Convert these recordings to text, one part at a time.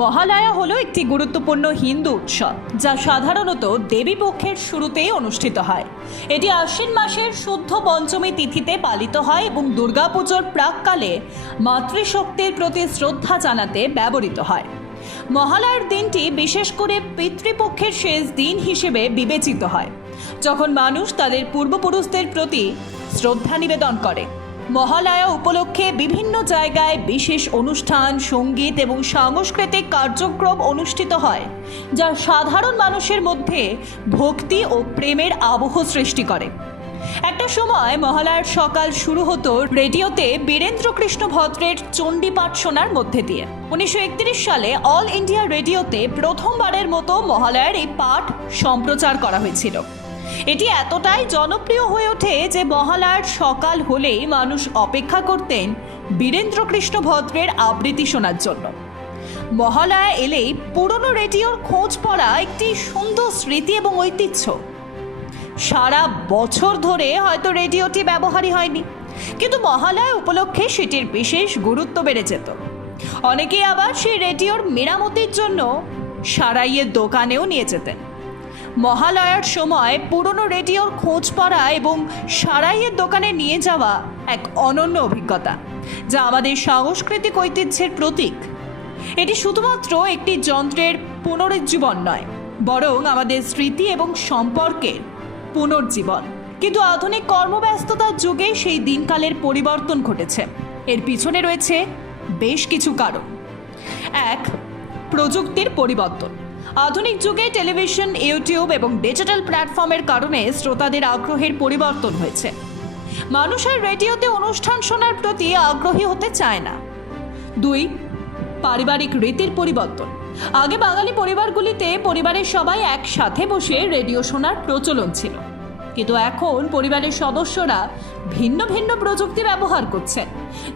মহালয়া হলো একটি গুরুত্বপূর্ণ হিন্দু উৎসব, যা সাধারণত দেবী পক্ষের শুরুতেই অনুষ্ঠিত হয়। এটি আশ্বিন মাসের শুদ্ধ পঞ্চমী তিথিতে পালিত হয় এবং দুর্গাপুজোর প্রাককালে মাতৃশক্তির প্রতি শ্রদ্ধা জানাতে ব্যবহৃত হয়। মহালয়ার দিনটি বিশেষ করে পিতৃপক্ষের শেষ দিন হিসেবে বিবেচিত হয়, যখন মানুষ তাদের পূর্বপুরুষদের প্রতি শ্রদ্ধা নিবেদন করে। মহালয়া উপলক্ষে বিভিন্ন জায়গায় বিশেষ অনুষ্ঠান, সংগীত এবং সাংস্কৃতিক কার্যক্রম অনুষ্ঠিত হয়, যা সাধারণ মানুষের মধ্যে ভক্তি ও প্রেমের আবহ সৃষ্টি করে। একটা সময় মহালয়ার সকাল শুরু হতো রেডিওতে বীরেন্দ্র কৃষ্ণ ভদ্রের চণ্ডীপাঠ শোনার মধ্যে দিয়ে। উনিশশো একত্রিশ সালে অল ইন্ডিয়া রেডিওতে প্রথমবারের মতো মহালয়ার এই পাঠ সম্প্রচার করা হয়েছিল। এটি এতটাই জনপ্রিয় হয়ে ওঠে যে মহালয়ার সকাল হলেই মানুষ অপেক্ষা করতেন বীরেন্দ্র কৃষ্ণ ভদ্রের আবৃত্তি শোনার জন্য। মহালয়া এলেই পুরনো রেডিওর খোঁজ পড়া একটি সুন্দর স্মৃতি এবং ঐতিহ্য। সারা বছর ধরে হয়তো রেডিওটি ব্যবহারই হয়নি, কিন্তু মহালয়া উপলক্ষে সেটির বিশেষ গুরুত্ব বেড়ে যেত। অনেকেই আবার সেই রেডিওর মেরামতির জন্য সারাইয়ের দোকানেও নিয়ে যেতেন। মহালয়ার সময় পুরনো রেডিওর খোঁজ পড়া এবং সারাইয়ের দোকানে নিয়ে যাওয়া এক অনন্য অভিজ্ঞতা, যা আমাদের সাংস্কৃতিক ঐতিহ্যের প্রতীক। এটি শুধুমাত্র একটি যন্ত্রের পুনরুজ্জীবন নয়, বরং আমাদের স্মৃতি এবং সম্পর্কের পুনর্জীবন। কিন্তু আধুনিক কর্মব্যস্ততার যুগে সেই দিনকালের পরিবর্তন ঘটেছে। এর পিছনে রয়েছে বেশ কিছু কারণ। এক, প্রযুক্তির পরিবর্তন। আধুনিক যুগে টেলিভিশন, ইউটিউব এবং ডিজিটাল প্ল্যাটফর্মের কারণে শ্রোতাদের আগ্রহের পরিবর্তন হয়েছে। মানুষের রেডিওতে অনুষ্ঠান শোনার প্রতি আগ্রহী হতে চায় না। দুই, পারিবারিক রীতির পরিবর্তন। আগে বাঙালি পরিবারগুলিতে পরিবারের সবাই একসাথে বসে রেডিও শোনার প্রচলন ছিল। কিন্তু এখন পরিবারের সদস্যরা ভিন্ন ভিন্ন প্রযুক্তি ব্যবহার করছেন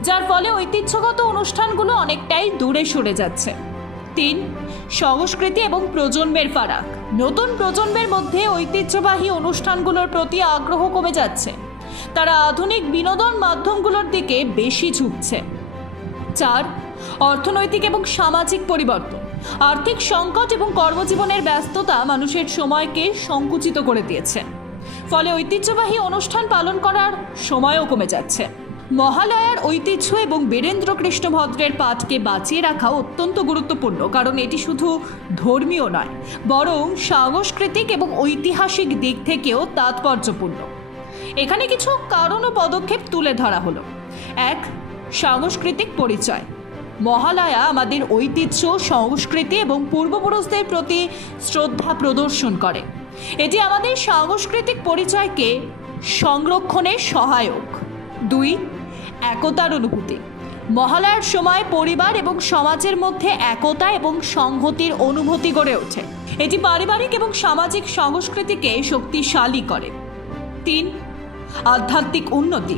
যার ফলে ঐতিহ্যগত অনুষ্ঠানগুলো অনেকটাই দূরে সরে যাচ্ছে। তিন, সংস্কৃতি এবং প্রজন্মের ফারাক। নতুন প্রজন্মের মধ্যে ঐতিহ্যবাহী অনুষ্ঠানগুলোর প্রতি আগ্রহ কমে যাচ্ছে। তারা আধুনিক বিনোদন মাধ্যমগুলোর দিকে বেশি ঝুঁকছে। চার, অর্থনৈতিক এবং সামাজিক পরিবর্তন। আর্থিক সংকট এবং কর্মজীবনের ব্যস্ততা মানুষের সময়কে সংকুচিত করে দিয়েছে। ফলে ঐতিহ্যবাহী অনুষ্ঠান পালন করার সময়ও কমে যাচ্ছে। মহালয়ার ঐতিহ্য এবং বীরেন্দ্র কৃষ্ণ ভদ্রের পাঠকে বাঁচিয়ে রাখা অত্যন্ত গুরুত্বপূর্ণ, কারণ এটি শুধু ধর্মীয় নয়, বরং সাংস্কৃতিক এবং ঐতিহাসিক দিক থেকেও তাৎপর্যপূর্ণ। এখানে কিছু কারণ ও পদক্ষেপ তুলে ধরা হলো। এক, সাংস্কৃতিক পরিচয়। মহালয়া আমাদের ঐতিহ্য, সংস্কৃতি এবং পূর্বপুরুষদের প্রতি শ্রদ্ধা প্রদর্শন করে। এটি আমাদের সাংস্কৃতিক পরিচয়কে সংরক্ষণের সহায়ক। দুই একতার অনুভূতি। মহালয়ার সময় পরিবার এবং সমাজের মধ্যে একতা এবং সংহতির অনুভূতি গড়ে ওঠে। এটি পারিবারিক এবং সামাজিক সংস্কৃতিকে শক্তিশালী করে। তিন, আধ্যাত্মিক উন্নতি।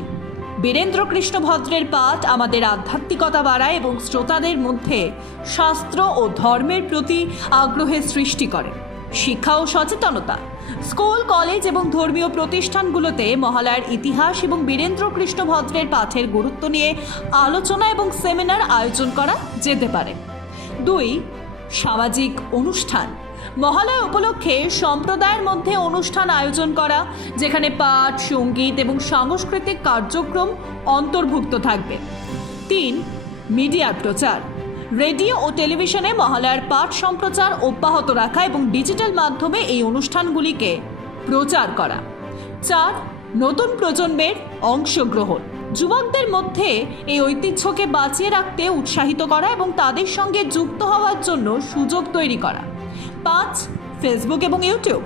বীরেন্দ্র কৃষ্ণ ভদ্রের পাঠ আমাদের আধ্যাত্মিকতা বাড়ায় এবং শ্রোতাদের মধ্যে শাস্ত্র ও ধর্মের প্রতি আগ্রহের সৃষ্টি করে। শিক্ষা ও সচেতনতা। স্কুল, কলেজ এবং ধর্মীয় প্রতিষ্ঠানগুলোতে মহালয়ার ইতিহাস এবং বীরেন্দ্র কৃষ্ণ ভদ্রের পাঠের গুরুত্ব নিয়ে আলোচনা এবং সেমিনার আয়োজন করা যেতে পারে। দুই, সামাজিক অনুষ্ঠান। মহালয়া উপলক্ষে সম্প্রদায়ের মধ্যে অনুষ্ঠান আয়োজন করা, যেখানে পাঠ, সংগীত এবং সাংস্কৃতিক কার্যক্রম অন্তর্ভুক্ত থাকবে। তিন মিডিয়ার প্রচার। রেডিও ও টেলিভিশনে মহালয়ার পাঠ সম্প্রচার অব্যাহত রাখা এবং ডিজিটাল মাধ্যমে এই অনুষ্ঠানগুলিকে প্রচার করা। চার, নতুন প্রজন্মের অংশগ্রহণ। যুবকদের মধ্যে এই ঐতিহ্যকে বাঁচিয়ে রাখতে উৎসাহিত করা এবং তাদের সঙ্গে যুক্ত হওয়ার জন্য সুযোগ তৈরি করা। পাঁচ, ফেসবুক এবং ইউটিউব।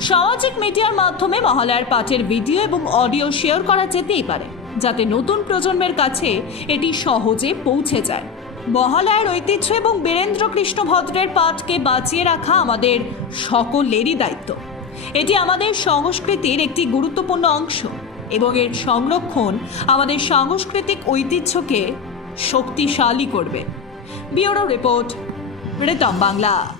সামাজিক মিডিয়ার মাধ্যমে মহালয়ার পাঠের ভিডিও এবং অডিও শেয়ার করা যেতেই পারে, যাতে নতুন প্রজন্মের কাছে এটি সহজে পৌঁছে যায়। মহালয়ার ঐতিহ্য এবং বীরেন্দ্র কৃষ্ণ ভদ্রের পাঠকে বাঁচিয়ে রাখা আমাদের সকলেরই দায়িত্ব। এটি আমাদের সংস্কৃতির একটি গুরুত্বপূর্ণ অংশ এবং এর সংরক্ষণ আমাদের সাংস্কৃতিক ঐতিহ্যকে শক্তিশালী করবে। বিওরো রিপোর্ট, রেতম বাংলা।